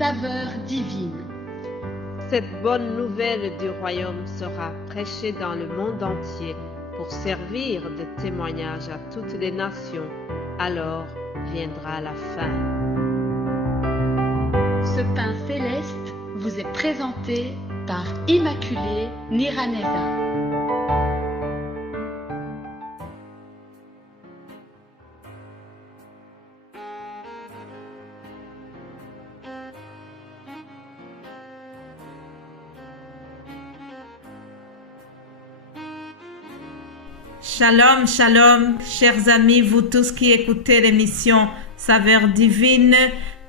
saveur divine. Cette bonne nouvelle du royaume sera prêchée dans le monde entier pour servir de témoignage à toutes les nations. Alors viendra la fin. Ce pain céleste vous est présenté par Immaculée Niraneza. Shalom, shalom, chers amis, vous tous qui écoutez l'émission Saveur divine,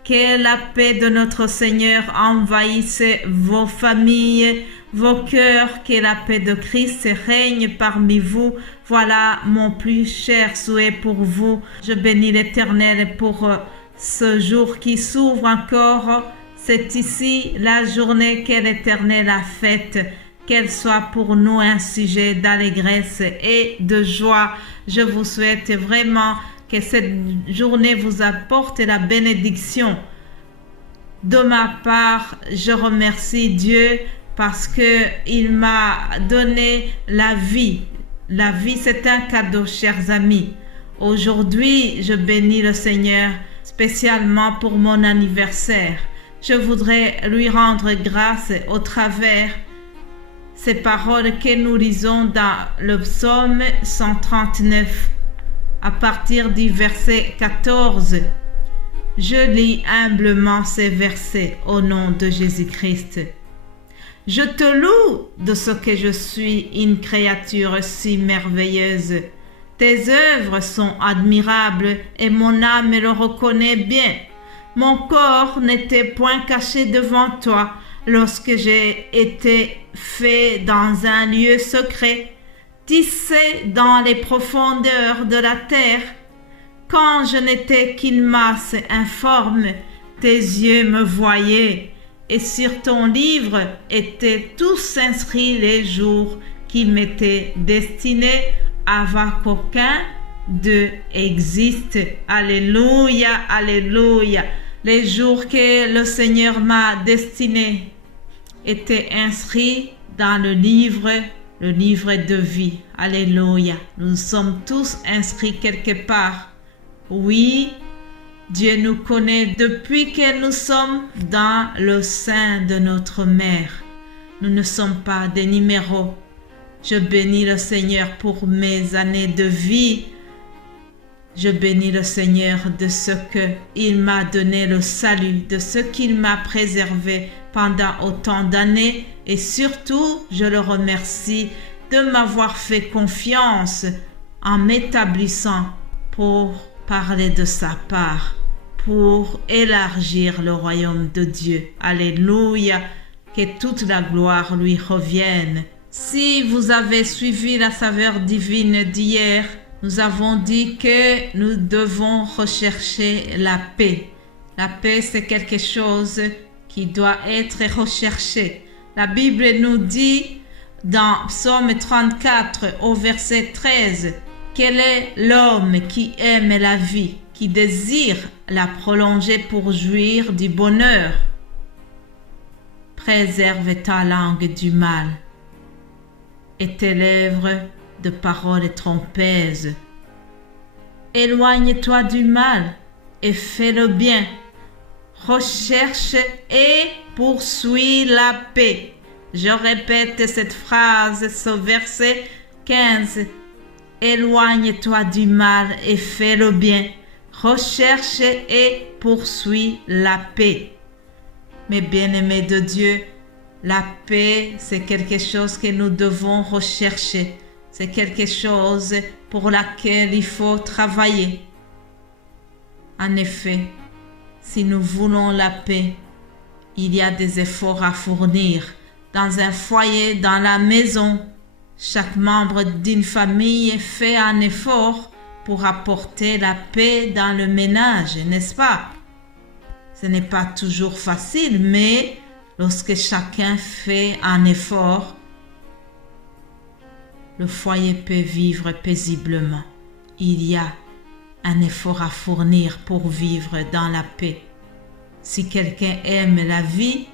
que la paix de notre Seigneur envahisse vos familles, vos cœurs, que la paix de Christ règne parmi vous. Voilà mon plus cher souhait pour vous. Je bénis l'Éternel pour ce jour qui s'ouvre encore. C'est ici la journée que l'Éternel a faite. Qu'elle soit pour nous un sujet d'allégresse et de joie. Je vous souhaite vraiment que cette journée vous apporte la bénédiction. De ma part, je remercie Dieu parce qu'il m'a donné la vie. La vie, c'est un cadeau, chers amis. Aujourd'hui, je bénis le Seigneur spécialement pour mon anniversaire. Je voudrais lui rendre grâce au travers ces paroles que nous lisons dans le psaume 139, à partir du verset 14. Je lis humblement ces versets au nom de Jésus-Christ. Je te loue de ce que je suis une créature si merveilleuse. Tes œuvres sont admirables et mon âme le reconnaît bien. Mon corps n'était point caché devant toi lorsque j'ai été fait dans un lieu secret, tissé dans les profondeurs de la terre. Quand je n'étais qu'une masse informe, tes yeux me voyaient, et sur ton livre étaient tous inscrits les jours qui m'étaient destinés avant qu'aucun d'eux existe. Alléluia, alléluia. Les jours que le Seigneur m'a destinés étaient inscrits dans le livre de vie. Alléluia. Nous sommes tous inscrits quelque part. Oui, Dieu nous connaît depuis que nous sommes dans le sein de notre mère. Nous ne sommes pas des numéros. Je bénis le Seigneur pour mes années de vie. Je bénis le Seigneur de ce qu'il m'a donné le salut, de ce qu'il m'a préservé pendant autant d'années, et surtout, je le remercie de m'avoir fait confiance en m'établissant pour parler de sa part, pour élargir le royaume de Dieu. Alléluia, que toute la gloire lui revienne. Si vous avez suivi la saveur divine d'hier, nous avons dit que nous devons rechercher la paix. La paix, c'est quelque chose qui doit être recherché. La Bible nous dit dans Psaume 34 au verset 13, quel est l'homme qui aime la vie, qui désire la prolonger pour jouir du bonheur? Préserve ta langue du mal et tes lèvres de paroles trompeuses. Éloigne-toi du mal et fais le bien. Recherche et poursuis la paix. Je répète cette phrase, ce verset 15. Éloigne-toi du mal et fais le bien. Recherche et poursuis la paix. Mes bien-aimés de Dieu, la paix, c'est quelque chose que nous devons rechercher. C'est quelque chose pour laquelle il faut travailler. En effet, si nous voulons la paix, il y a des efforts à fournir. Dans un foyer, dans la maison, chaque membre d'une famille fait un effort pour apporter la paix dans le ménage, n'est-ce pas? Ce n'est pas toujours facile, mais lorsque chacun fait un effort, le foyer peut vivre paisiblement. Il y a un effort à fournir pour vivre dans la paix. Si quelqu'un aime la vie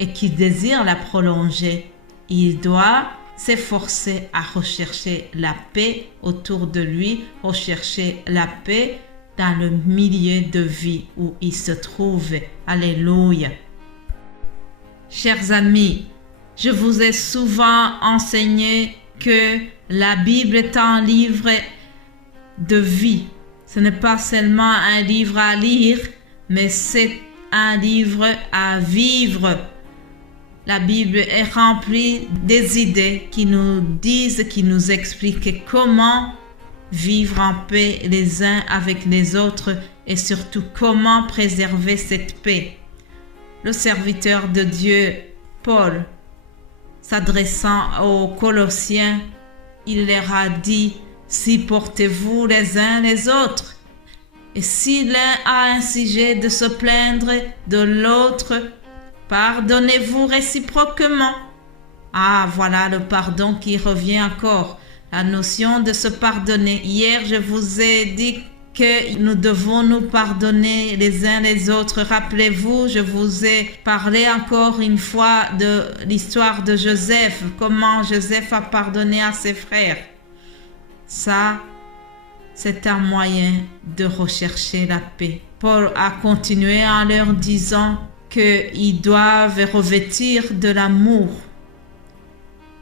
et qui désire la prolonger, il doit s'efforcer à rechercher la paix autour de lui, rechercher la paix dans le milieu de vie où il se trouve. Alléluia. Chers amis, je vous ai souvent enseigné que la Bible est un livre de vie. Ce n'est pas seulement un livre à lire, mais c'est un livre à vivre. La Bible est remplie des idées qui nous disent, qui nous expliquent comment vivre en paix les uns avec les autres et surtout comment préserver cette paix. Le serviteur de Dieu, Paul, s'adressant aux Colossiens, il leur a dit: supportez-vous les uns les autres. Et si l'un a un sujet de se plaindre de l'autre, pardonnez-vous réciproquement. Ah, voilà le pardon qui revient encore. La notion de se pardonner. Hier, je vous ai dit que nous devons nous pardonner les uns les autres. Rappelez-vous, je vous ai parlé encore une fois de l'histoire de Joseph, comment Joseph a pardonné à ses frères. Ça, c'est un moyen de rechercher la paix. Paul a continué en leur disant qu'ils doivent revêtir de l'amour.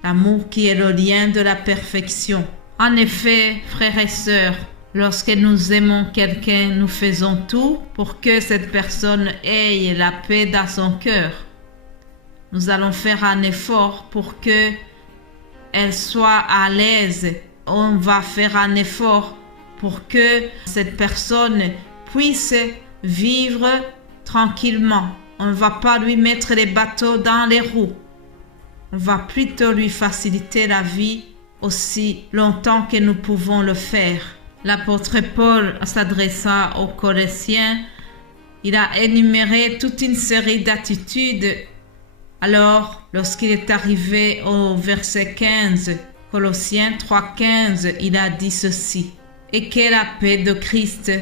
L'amour qui est le lien de la perfection. En effet, frères et sœurs, lorsque nous aimons quelqu'un, nous faisons tout pour que cette personne ait la paix dans son cœur. Nous allons faire un effort pour qu'elle soit à l'aise. On va faire un effort pour que cette personne puisse vivre tranquillement. On ne va pas lui mettre les bateaux dans les roues. On va plutôt lui faciliter la vie aussi longtemps que nous pouvons le faire. L'apôtre Paul, s'adressant aux Colossiens, il a énuméré toute une série d'attitudes. Alors, lorsqu'il est arrivé au verset 15, Colossiens 3,15, il a dit ceci: « Et que la paix de Christ,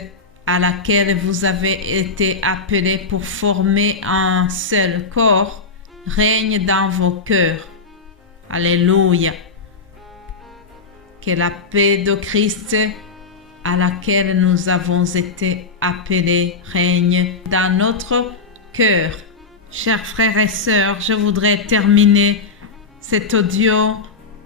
à laquelle vous avez été appelés pour former un seul corps, règne dans vos cœurs. » Alléluia. Que la paix de Christ, à laquelle nous avons été appelés, règne dans notre cœur. Chers frères et sœurs, je voudrais terminer cet audio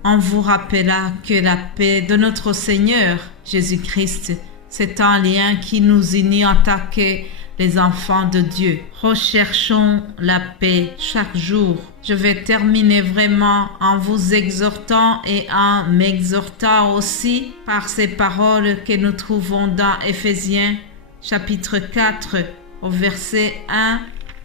en vous rappelant que la paix de notre Seigneur Jésus-Christ, c'est un lien qui nous unit en tant que les enfants de Dieu. Recherchons la paix chaque jour. Je vais terminer vraiment en vous exhortant et en m'exhortant aussi par ces paroles que nous trouvons dans Éphésiens chapitre 4 au verset 1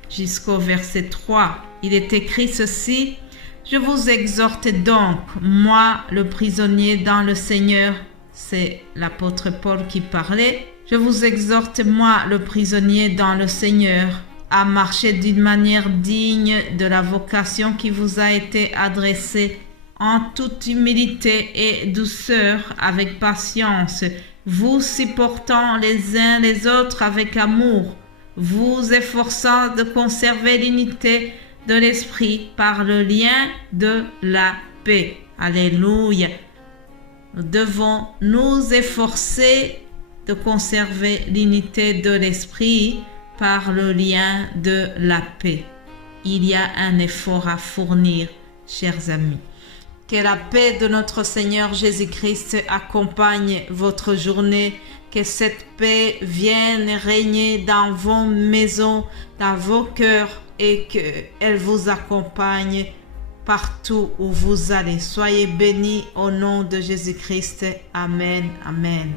jusqu'au verset 3. Il est écrit ceci: « Je vous exhorte donc, moi le prisonnier dans le Seigneur », c'est l'apôtre Paul qui parlait, « Je vous exhorte, moi le prisonnier dans le Seigneur, à marcher d'une manière digne de la vocation qui vous a été adressée, en toute humilité et douceur, avec patience, vous supportant les uns les autres avec amour, vous efforçant de conserver l'unité de l'esprit par le lien de la paix. » Alléluia. Nous devons nous efforcer de conserver l'unité de l'esprit par le lien de la paix. Il y a un effort à fournir, chers amis. Que la paix de notre Seigneur Jésus-Christ accompagne votre journée. Que cette paix vienne régner dans vos maisons, dans vos cœurs, et qu'elle vous accompagne partout où vous allez. Soyez bénis au nom de Jésus-Christ. Amen. Amen.